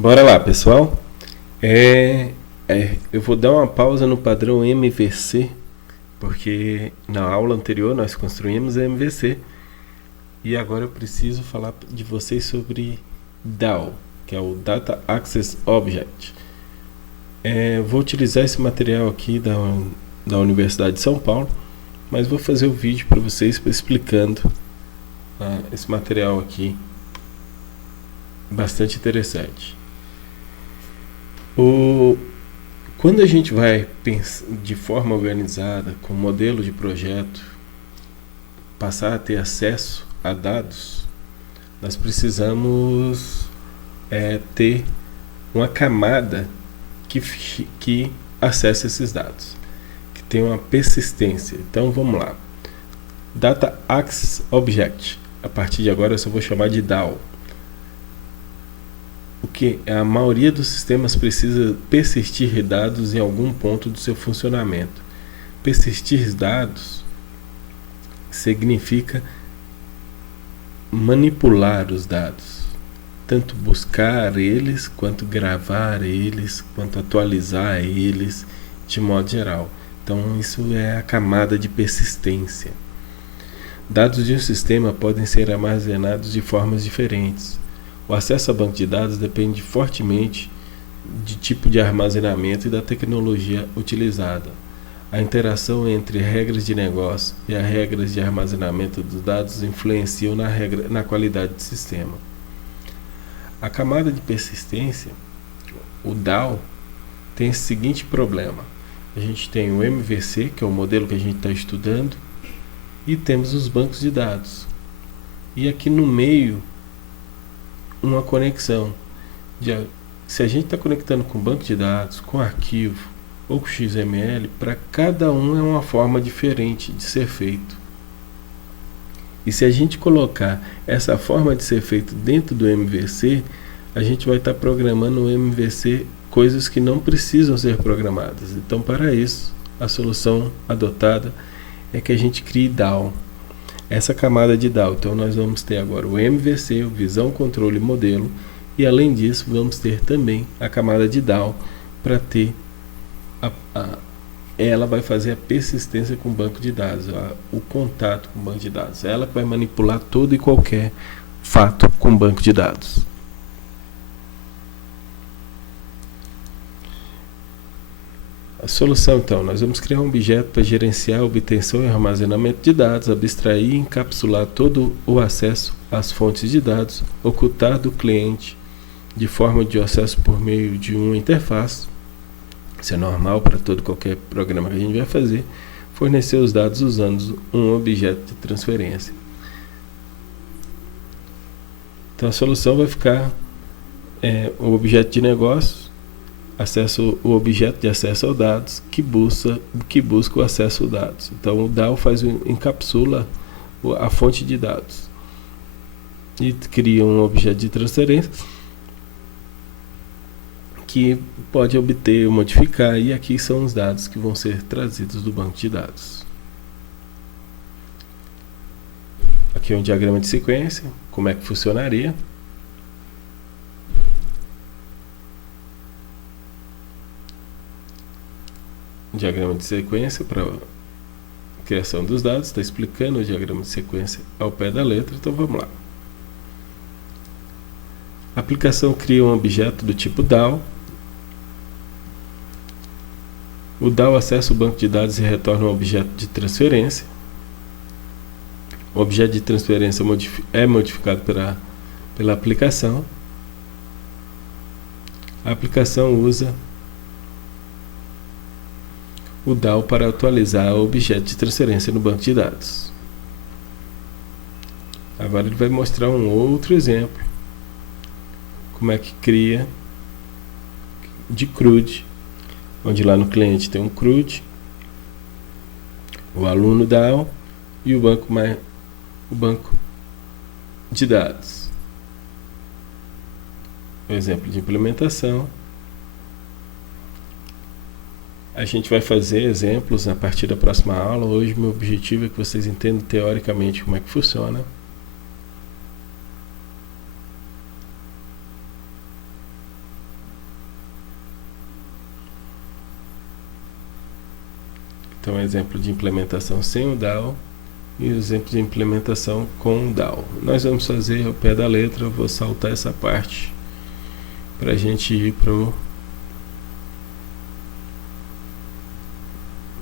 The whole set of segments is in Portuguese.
Bora lá, pessoal. Eu vou dar uma pausa no padrão MVC, porque na aula anterior nós construímos MVC e agora eu preciso falar de vocês sobre DAO, que é o Data Access Object. Vou utilizar esse material aqui da Universidade de São Paulo, mas vou fazer o vídeo para vocês explicando esse material aqui, bastante interessante. Quando a gente vai pensar de forma organizada, com modelo de projeto, passar a ter acesso a dados, nós precisamos ter uma camada que acesse esses dados, que tem uma persistência. Então vamos lá. Data Access Object. A partir de agora eu só vou chamar de DAO. O que a maioria dos sistemas precisa persistir dados em algum ponto do seu funcionamento. Persistir dados significa manipular os dados, tanto buscar eles, quanto gravar eles, quanto atualizar eles, de modo geral. Então isso é a camada de persistência. Dados de um sistema podem ser armazenados de formas diferentes. O acesso a banco de dados depende fortemente de tipo de armazenamento e da tecnologia utilizada. A interação entre regras de negócio e as regras de armazenamento dos dados influenciam na qualidade do sistema. A camada de persistência, o DAO, tem esse seguinte problema. A gente tem o MVC, que é o modelo que a gente está estudando, e temos os bancos de dados. E aqui no meio, uma conexão. Se a gente está conectando com banco de dados, com arquivo ou com XML, para cada um é uma forma diferente de ser feito. E se a gente colocar essa forma de ser feito dentro do MVC, a gente vai estar programando no MVC coisas que não precisam ser programadas. Então, para isso, a solução adotada é que a gente crie DAO. Essa camada de DAO. Então nós vamos ter agora o MVC, o Visão, Controle e Modelo, e além disso vamos ter também a camada de DAO para ter ela vai fazer a persistência com o banco de dados, o contato com o banco de dados. Ela vai manipular todo e qualquer fato com o banco de dados. A solução, então, nós vamos criar um objeto para gerenciar a obtenção e armazenamento de dados, abstrair e encapsular todo o acesso às fontes de dados, ocultar do cliente de forma de acesso por meio de uma interface. Isso é normal para todo qualquer programa que a gente vai fazer. Fornecer os dados usando um objeto de transferência. Então a solução vai ficar o objeto de negócio, o objeto de acesso aos dados que busca o acesso aos dados. Então o DAO encapsula a fonte de dados e cria um objeto de transferência que pode obter ou modificar, e aqui são os dados que vão ser trazidos do banco de dados. Aqui é um diagrama de sequência, como é que funcionaria. Diagrama de sequência para criação dos dados, está explicando o diagrama de sequência ao pé da letra, então vamos lá. A aplicação cria um objeto do tipo DAO. O DAO acessa o banco de dados e retorna um objeto de transferência. O objeto de transferência é modificado pela aplicação. A aplicação usa o DAO para atualizar o objeto de transferência no banco de dados. Agora ele vai mostrar um outro exemplo. Como é que cria de CRUD, onde lá no cliente tem um CRUD, o aluno DAO e o banco de dados. O exemplo de implementação. A gente vai fazer exemplos a partir da próxima aula. Hoje meu objetivo é que vocês entendam teoricamente como é que funciona. Então, exemplo de implementação sem o DAO e o exemplo de implementação com o DAO. Nós vamos fazer ao pé da letra, eu vou saltar essa parte para a gente ir para a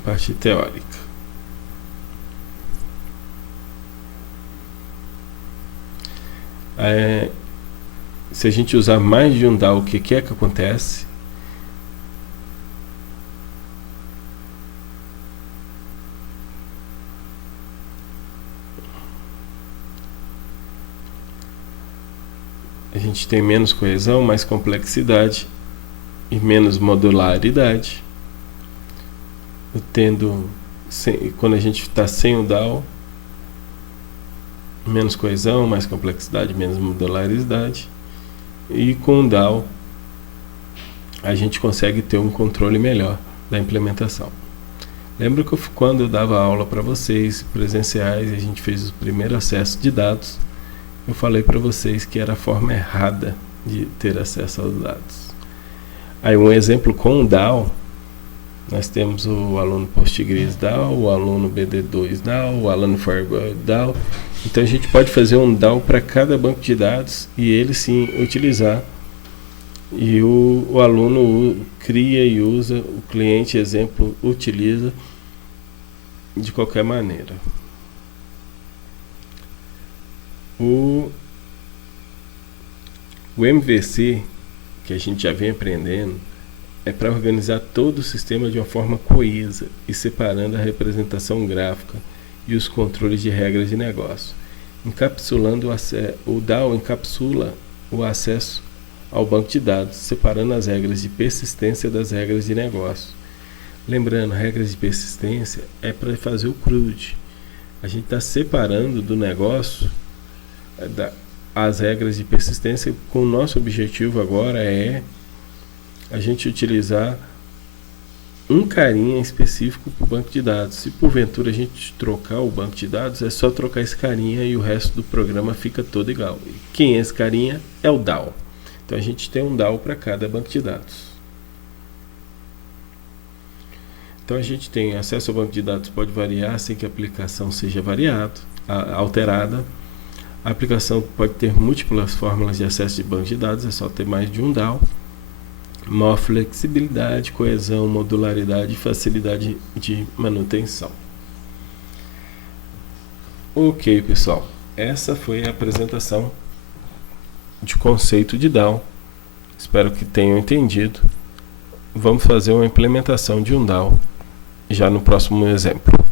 parte teórica. Se a gente usar mais de um DAO, o que é que acontece? A gente tem menos coesão, mais complexidade e menos modularidade. Quando a gente está sem o DAO, menos coesão, mais complexidade, menos modularidade. E com o DAO a gente consegue ter um controle melhor da implementação. Lembra que quando eu dava aula para vocês presenciais, a gente fez o primeiro acesso de dados, eu falei para vocês que era a forma errada de ter acesso aos dados. Aí um exemplo com o DAO, nós temos o aluno Postgres DAO, o aluno BD2 DAO, o aluno Fireball DAO. Então a gente pode fazer um DAO para cada banco de dados e ele sim utilizar. E o aluno cria e usa, o cliente, exemplo, utiliza de qualquer maneira. O MVC, que a gente já vem aprendendo, é para organizar todo o sistema de uma forma coesa e separando a representação gráfica e os controles de regras de negócio. Encapsulando o DAO encapsula o acesso ao banco de dados, separando as regras de persistência das regras de negócio. Lembrando, regras de persistência é para fazer o CRUD. A gente está separando do negócio as regras de persistência, com o nosso objetivo agora é a gente utilizar um carinha específico para o banco de dados. Se porventura a gente trocar o banco de dados, é só trocar esse carinha e o resto do programa fica todo igual. E quem é esse carinha? É o DAO. Então a gente tem um DAO para cada banco de dados. Então a gente tem acesso ao banco de dados, pode variar sem que a aplicação seja alterada. A aplicação pode ter múltiplas fórmulas de acesso de banco de dados, é só ter mais de um DAO. Maior flexibilidade, coesão, modularidade e facilidade de manutenção. Ok, pessoal, essa foi a apresentação de conceito de DAO. Espero que tenham entendido. Vamos fazer uma implementação de um DAO já no próximo exemplo.